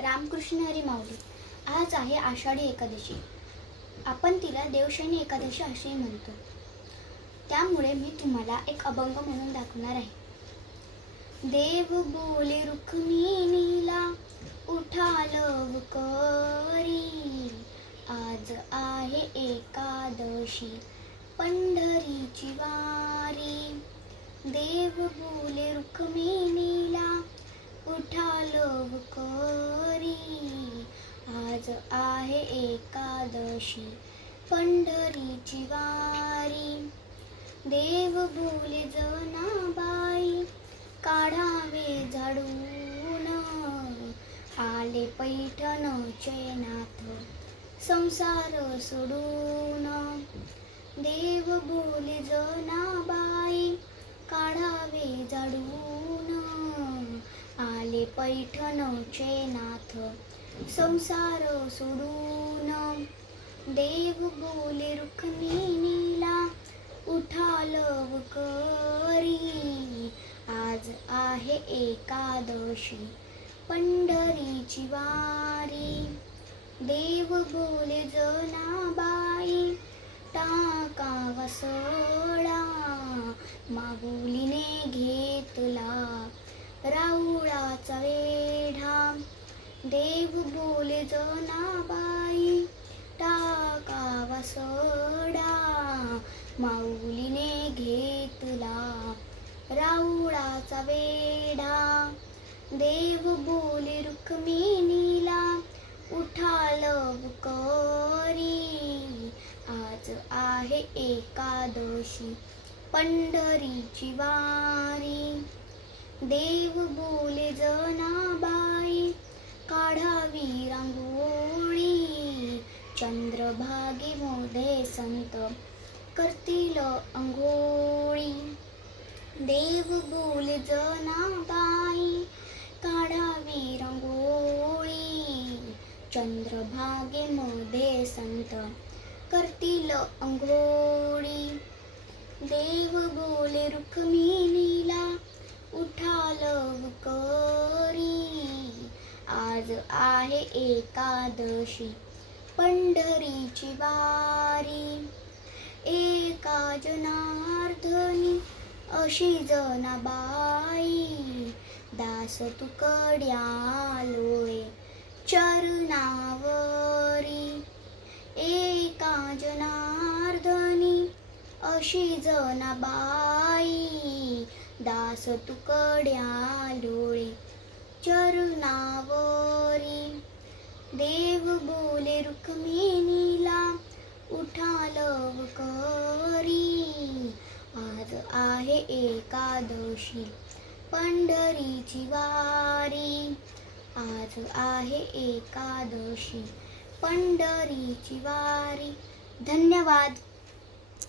रामकृष्ण हरी माऊली. आज आहे आषाढी एकादशी. आपण तिला देवशैनी एकादशी असेही म्हणतो. त्यामुळे मी तुम्हाला एक अभंग म्हणून दाखवणार आहे. देव बोले रुक्मिणीला उठाल करी आज आहे एकादशी पंढरीची वारी. देव बोले रुक्मिणीला उठा लवकरी आज आहे एकादशी पंढरीची वारी. देव बोले जनाबाई काढावे झाडून. आले पैठण चैनाथ संसार सोडून. पैठणचे नाथ संसार सोडून देव बोले रुक्मिणीला उठा लवकरी आज आहे एकादशी पंढरीची वारी. देव बोले जनाबाई टाका वसळा मागुलीने घेतला राऊळाचा वेढा. देव बोले जनाबाई टाकावा सडा माऊलीने घेतला राऊळाचा वेढा. देव बोले रुक्मिणीला उठाल बुकरी. आज आहे एकादशी पंढरीची वारी. देव बोले जनाबाई काढावी रांगोळी. चंद्रभागेमध्ये संत करतील अंघोळी. देव बोले जनाबाई काढावी रांगोळी. चंद्रभागेमध्ये संत करतील अंघोळी. देव बोले रुक्मिणीला उठा लवकरी आज आहे एकादशी पंढरीची वारी. एका जनार्दनी अशी जनाबाई दास तुकड्यालोय चरणावरी. एका जनार्दनी अशी जनाबाई दास तुकड्यालोय चरणावरी. देव बोले रुक्मिणीला उठा लवकरी. आज आहे एकादशी पंढरीची वारी. आज आहे एकादशी पंढरीची वारी. धन्यवाद.